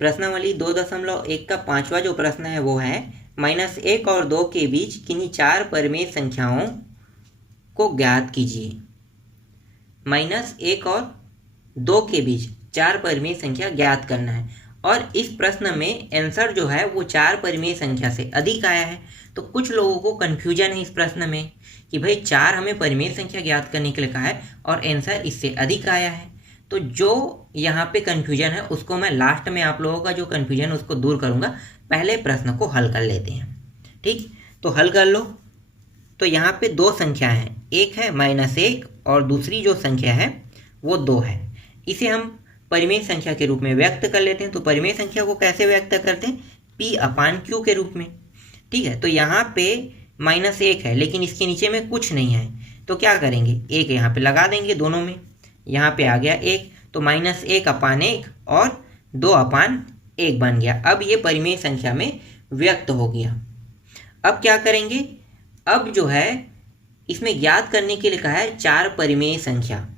प्रश्नावली 2.1 का 5वां जो प्रश्न है वो है -1 और 2 के बीच किन्हीं 4 परिमेय संख्याओं को ज्ञात कीजिए। -1 और 2 के बीच 4 परिमेय संख्या ज्ञात करना है और इस प्रश्न में आंसर जो है वो 4 परिमेय संख्या से अधिक आया है। तो कुछ लोगों को कन्फ्यूजन है इस प्रश्न में कि भाई 4 हमें परिमेय संख्या ज्ञात करने के लिए कहा है और आंसर इससे अधिक आया है। तो जो यहाँ पे कन्फ्यूजन है उसको मैं लास्ट में आप लोगों का जो कन्फ्यूजन है उसको दूर करूँगा। पहले प्रश्न को हल कर लेते हैं। ठीक, तो हल कर लो। तो यहाँ पे 2 संख्या हैं, एक है -1 और दूसरी जो संख्या है वो 2 है। इसे हम परिमेय संख्या के रूप में व्यक्त कर लेते हैं। तो परिमेय संख्या को कैसे व्यक्त करते हैं? P/Q के रूप में। ठीक है, तो यहाँ पे -1 है लेकिन इसके नीचे में कुछ नहीं है, तो क्या करेंगे? 1 यहाँ पे लगा देंगे दोनों में, यहाँ पे आ गया 1, तो -1/1 और 2/1 बन गया। अब ये परिमेय संख्या में व्यक्त हो गया। अब क्या करेंगे? अब जो है इसमें ज्ञात करने के लिए कहा है 4 परिमेय संख्या।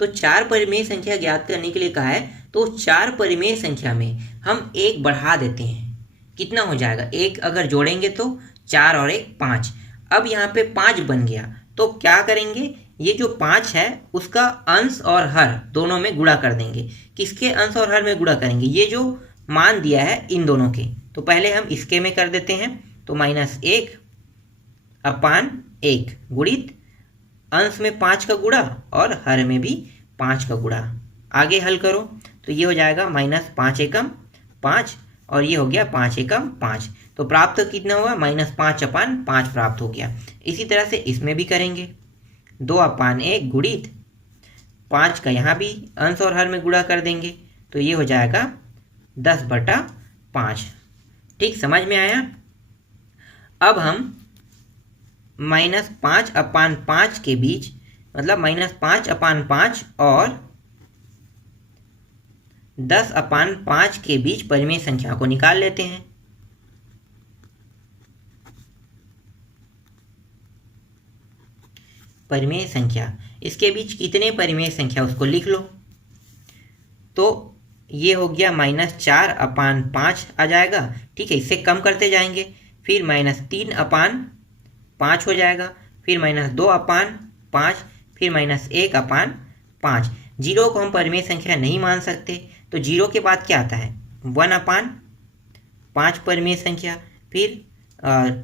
तो 4 परिमेय संख्या ज्ञात करने के लिए कहा है, तो 4 परिमेय संख्या में हम 1 बढ़ा देते हैं। कितना हो जाएगा? 1 अगर जोड़ेंगे तो 4 और 1 5। अब यहाँ पे 5 बन गया, तो क्या करेंगे? ये जो 5 है उसका अंश और हर दोनों में गुणा कर देंगे। किसके अंश और हर में गुणा करेंगे? ये जो मान दिया है इन दोनों के। तो पहले हम इसके में कर देते हैं, तो -1/1 गुणित अंश में 5 का गुणा और हर में भी 5 का गुणा। आगे हल करो तो ये हो जाएगा -5 एकम 5 और ये हो गया 5 एकम 5। तो प्राप्त कितना हुआ? -5/5 प्राप्त हो गया। इसी तरह से इसमें भी करेंगे, 2/1 गुणित 5 का यहाँ भी अंश और हर में गुणा कर देंगे, तो ये हो जाएगा 10/5। ठीक, समझ में आया? अब हम -5/5 के बीच, मतलब -5/5 और 10/5 के बीच परिमेय संख्या को निकाल लेते हैं। परिमेय संख्या, इसके बीच कितने परिमेय संख्या उसको लिख लो। तो ये हो गया -4/5 आ जाएगा। ठीक है, इससे कम करते जाएंगे, फिर -3/5 हो जाएगा, फिर -2/5, फिर -1/5। 0 को हम परिमेय संख्या नहीं मान सकते, तो 0 के बाद क्या आता है? 1/5 परिमेय संख्या, फिर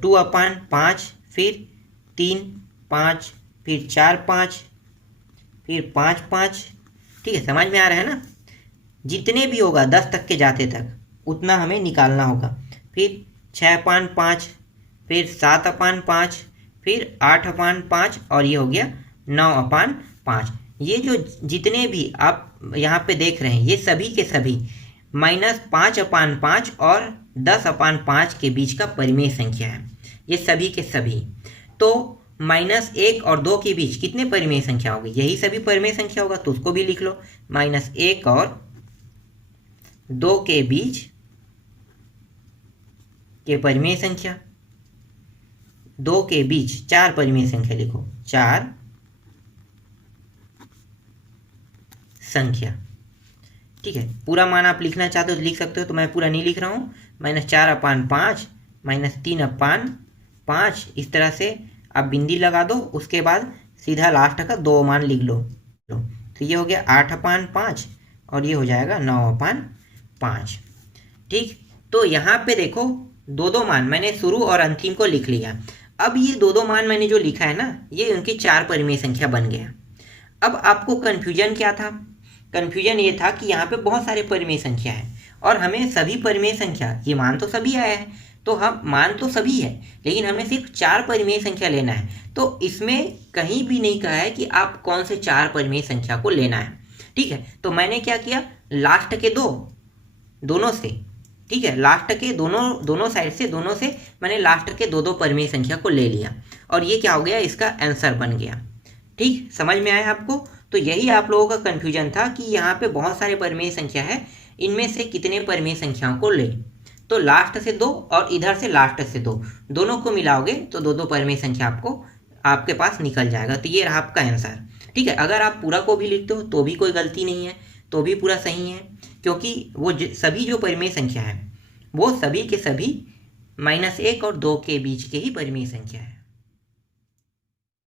2/5, फिर 3/5, फिर 4/5, फिर 5/5। ठीक है, समझ में आ रहा है ना? जितने भी होगा 10 तक के जाते तक उतना हमें निकालना होगा। फिर 6/5, फिर 7/5, फिर 8/5 और ये हो गया 9/5। ये जो जितने भी आप यहाँ पे देख रहे हैं ये सभी के सभी -5/5 और 10/5 के बीच का परिमेय संख्या है, ये सभी के सभी। तो -1 और 2 के बीच कितने परिमेय संख्या होगी? यही सभी परिमेय संख्या होगा, तो उसको भी लिख लो। -1 और 2 के बीच के परिमेय संख्या, 2 के बीच 4 परिमेय संख्या लिखो, 4 संख्या। ठीक है, पूरा मान आप लिखना चाहते हो तो लिख सकते हो, तो मैं पूरा नहीं लिख रहा हूँ। -4/5, -3/5, इस तरह से आप बिंदी लगा दो, उसके बाद सीधा लास्ट का 2 मान लिख लो। तो ये हो गया 8/5 और ये हो जाएगा 9/5। ठीक, तो यहाँ पे देखो 2 मान मैंने शुरू और अंतिम को लिख लिया। अब ये 2 मान मैंने जो लिखा है ना, ये उनकी 4 परिमेय संख्या बन गया। अब आपको कन्फ्यूजन क्या था? कन्फ्यूजन ये था कि यहाँ पे बहुत सारे परिमेय संख्या है और हमें सभी परिमेय संख्या, ये मान तो सभी आया है, तो हम मान तो सभी है लेकिन हमें सिर्फ 4 परिमेय संख्या लेना है। तो इसमें कहीं भी नहीं कहा है कि आप कौन से 4 परिमेय संख्या को लेना है। ठीक है, तो मैंने क्या किया, लास्ट के दोनों से, ठीक है, लास्ट के दोनों साइड से, दोनों से मैंने लास्ट के 2 परिमेय संख्या को ले लिया और ये क्या हो गया, इसका आंसर बन गया। ठीक, समझ में आया आपको? तो यही आप लोगों का कन्फ्यूजन था कि यहाँ पे बहुत सारे परिमेय संख्या है, इनमें से कितने परिमेय संख्याओं को ले। तो लास्ट से 2 और इधर से लास्ट से 2, दोनों को मिलाओगे तो 2 परिमेय संख्या आपके पास निकल जाएगा। तो ये रहा आपका आंसर। ठीक है, अगर आप पूरा को भी लिखते हो तो भी कोई गलती नहीं है, तो भी पूरा सही है। क्योंकि वो सभी जो परिमेय संख्या है वो सभी के सभी -1 और 2 के बीच के ही परिमेय संख्या है।